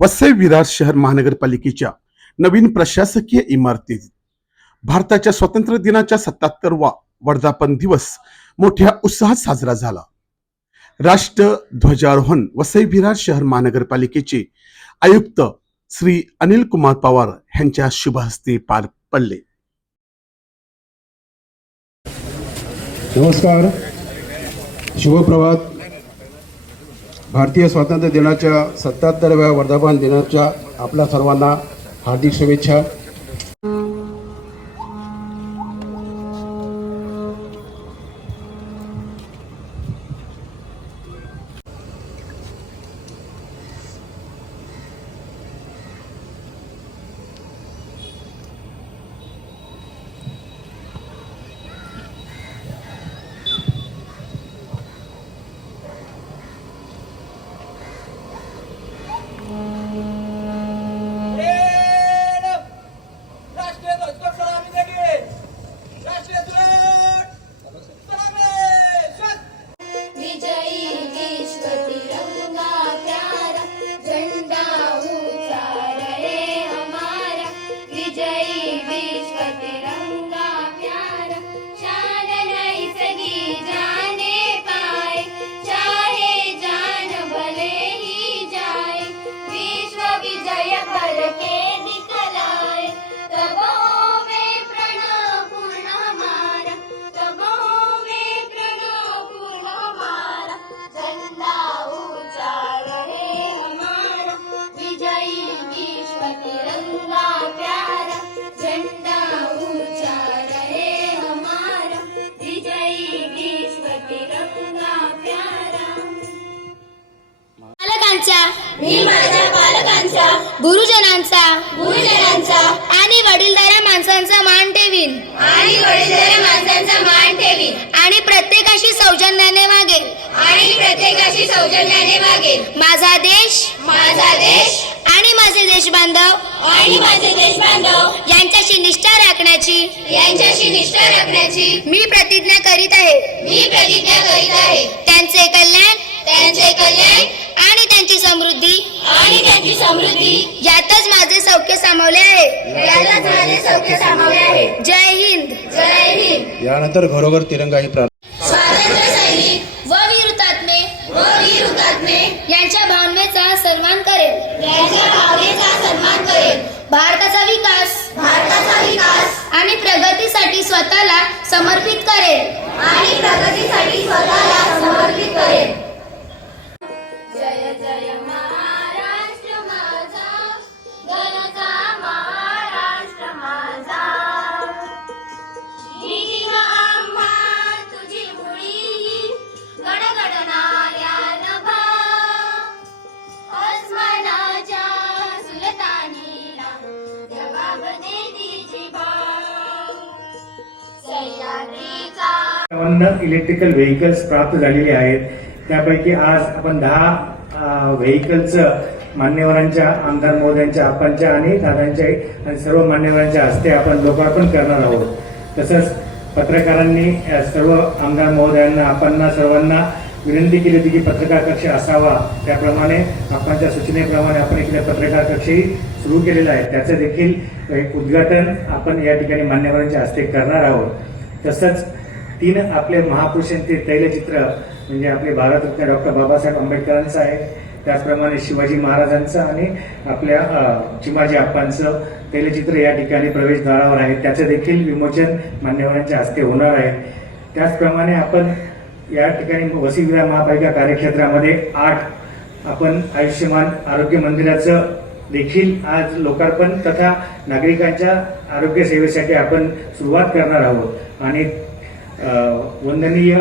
वसई विरार शहर महानगरपालिकेच्या नवीन प्रशासकीय इमारतीत भारताच्या स्वातंत्र्य दिनाच्या 77वा वर्धापन दिवस मोठ्या उत्साहात साजरा झाला. राष्ट्रध्वजारोहण वसई विरार शहर महानगरपालिकेचे आयुक्त श्री अनिल कुमार पवार यांच्या शुभ हस्ते पार पडले. नमस्कार, शुभप्रभात. भारतीय स्वातंत्र्य दिनाच्या 77व्या वर्धापन दिनाच्या आपल्या सर्वांना हार्दिक शुभेच्छा. मी माझ्या पालकांचा, गुरुजनांचा आणि वडीलधाऱ्या माणसांचा मान ठेवीन आणि प्रत्येकाशी सौजन्याने वागेन माझा देश आणि माझे देश बांधव यांच्याशी निष्ठा राखण्याची मी प्रतिज्ञा करीत आहे. त्यांचे कल्याण आणि त्यांची समृद्धी यातच माझे सौख्य सामावले आहे. जय हिंद. यानंतर घरोघर तिरंगा ही स्वातंत्र्य सैनिक व वीर हुतात्मे यांच्या भावनेचा सन्मान करेल. भारताचा विकास आणि प्रगतीसाठी स्वतःला समर्पित करेल. जय जय महाराष्ट्र माझा, घनचा महाराष्ट्र माझा. आम्हा तुझी मुळी गडगडणाऱ्या नभा, अस्मानाच्या सुलतानीला जबाब देती जिभा. सह्याद्रीचा इलेक्ट्रिकल व्हेकल्स प्राप्त झालेले आहेत. त्यापैकी आज आपण 10 व्हेकलचं मान्यवरांच्या, आमदार महोदयांच्या, आपांच्या आणि दादांच्या आणि सर्व मान्यवरांच्या हस्ते आपण लोकार्पण करणार आहोत. तसंच पत्रकारांनी सर्व आमदार महोदयांना, आपांना, सर्वांना विनंती केली होती की पत्रकार कक्ष असावा. त्याप्रमाणे आपांच्या सूचनेप्रमाणे आपण इकडे पत्रकार कक्षही सुरू केलेला आहे. त्याचं देखील एक उद्घाटन आपण या ठिकाणी मान्यवरांच्या हस्ते करणार आहोत. तसंच 3 आपले महापुरुषांचे तैलचित्र म्हणजे आपले भारतरत्न डॉक्टर बाबासाहेब आंबेडकरांचं आहे, त्याचप्रमाणे शिवाजी महाराजांचं आणि आपल्या चिमाजी आप्पांचं तैलचित्र या ठिकाणी प्रवेशद्वारावर आहे. त्याचं देखील विमोचन मान्यवरांच्या हस्ते होणार आहे. त्याचप्रमाणे आपण या ठिकाणी वसई विरार महापालिका कार्यक्षेत्रामध्ये 8 आपण आयुष्यमान आरोग्य मंदिराचं देखील आज लोकार्पण तथा नागरिकांच्या आरोग्य सेवेसाठी आपण सुरुवात करणार आहोत. आणि वंदनीय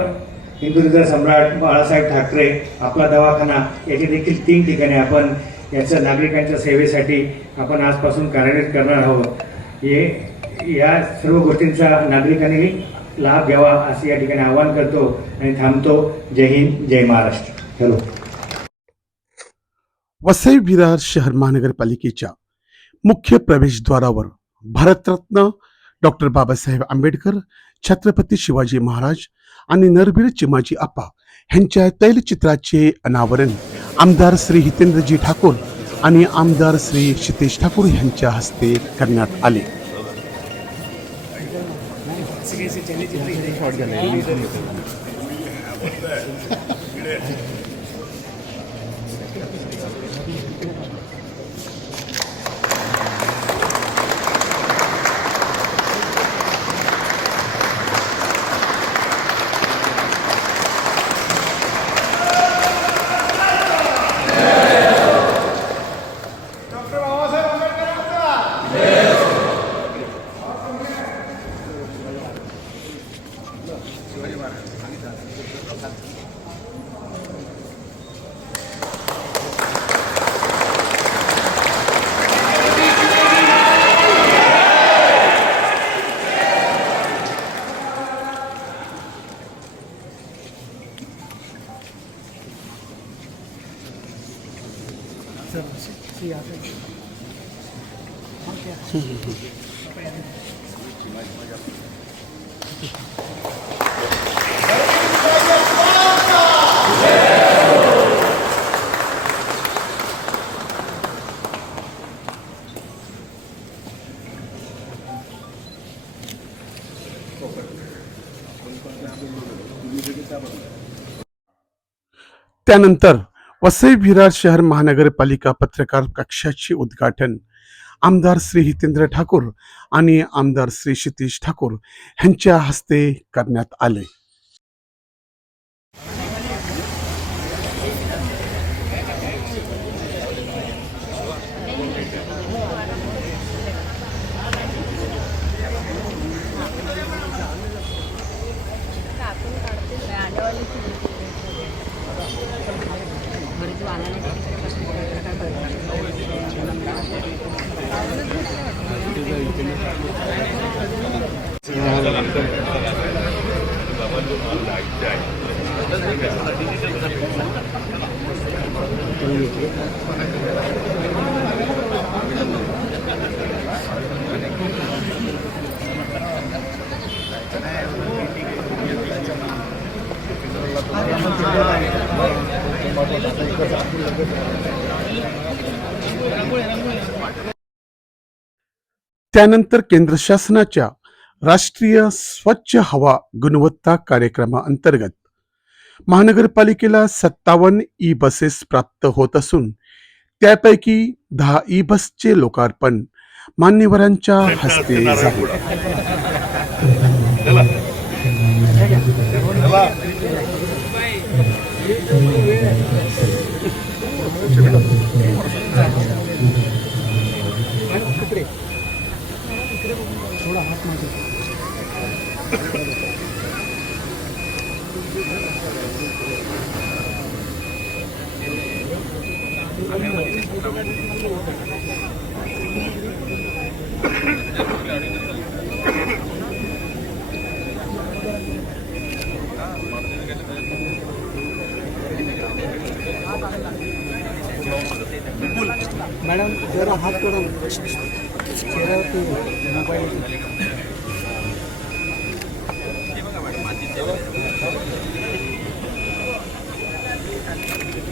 हिंदुत्व सम्राट बाळासाहेब ठाकरे आपला दवाखाना याची देखील 3 ठिकाणी आपण याचं नागरिकांच्या सेवेसाठी आपण आजपासून कार्यान्वित करणार आहोत. या सर्व गोष्टींचा नागरिकांनी लाभ घ्यावा असे या ठिकाणी आवाहन करतो आणि थांबतो. जय हिंद, जय महाराष्ट्र. हॅलो. वसई विरार शहर महानगरपालिकेच्या मुख्य प्रवेशद्वारावर भारतरत्न डॉक्टर बाबासाहेब आंबेडकर, छत्रपती शिवाजी महाराज आणि नरवीर चिमाजी आप्पा यांच्या तैलचित्राचे अनावरण आमदार श्री हितेंद्रजी ठाकूर आणि आमदार श्री क्षितेश ठाकूर यांच्या हस्ते करण्यात आले. त्यानंतर वसई विरार शहर महानगरपालिका पत्रकार कक्षाचे उद्घाटन आमदार श्री हितेंद्र ठाकूर आणि आमदार श्री क्षितेश ठाकूर यांच्या हस्ते करण्यात आले. त्यानंतर केंद्र शासनाच्या राष्ट्रीय स्वच्छ हवा गुणवत्ता कार्यक्रमाअंतर्गत महानगरपालिकेला 57 ई बसेस प्राप्त होत असून त्यापैकी 10 ई बसचे लोकार्पण मान्यवरांच्या हस्ते झाले. मॅडम जरा हात करून चेहऱ्यावरती मोबाईल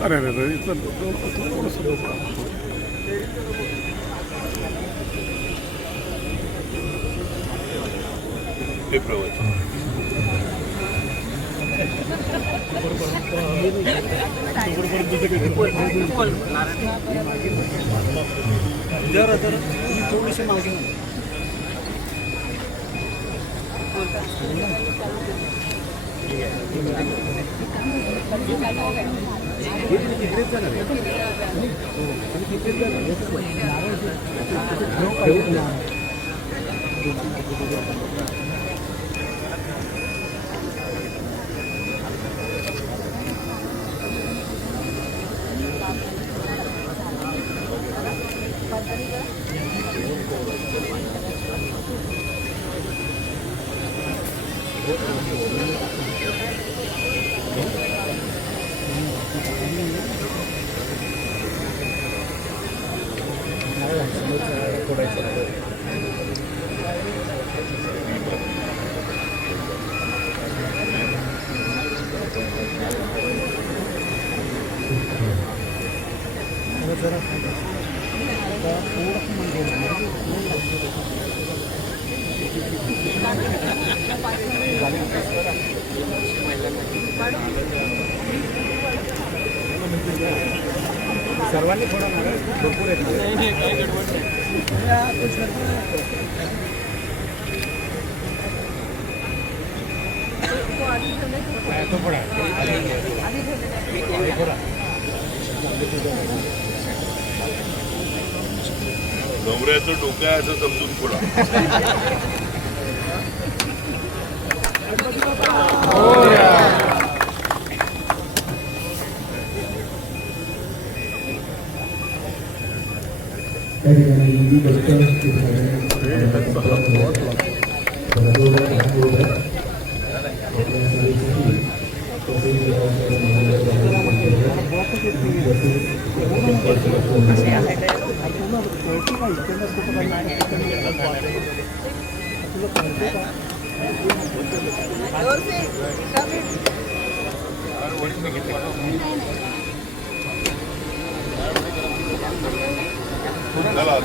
अरे अरे जरा थोडीशी मागे जरा सर्वांनी थोडं मारा भरपूर डोंगराचं डोकं आहे असं समजून पुढा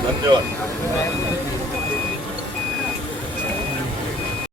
धन्यवाद.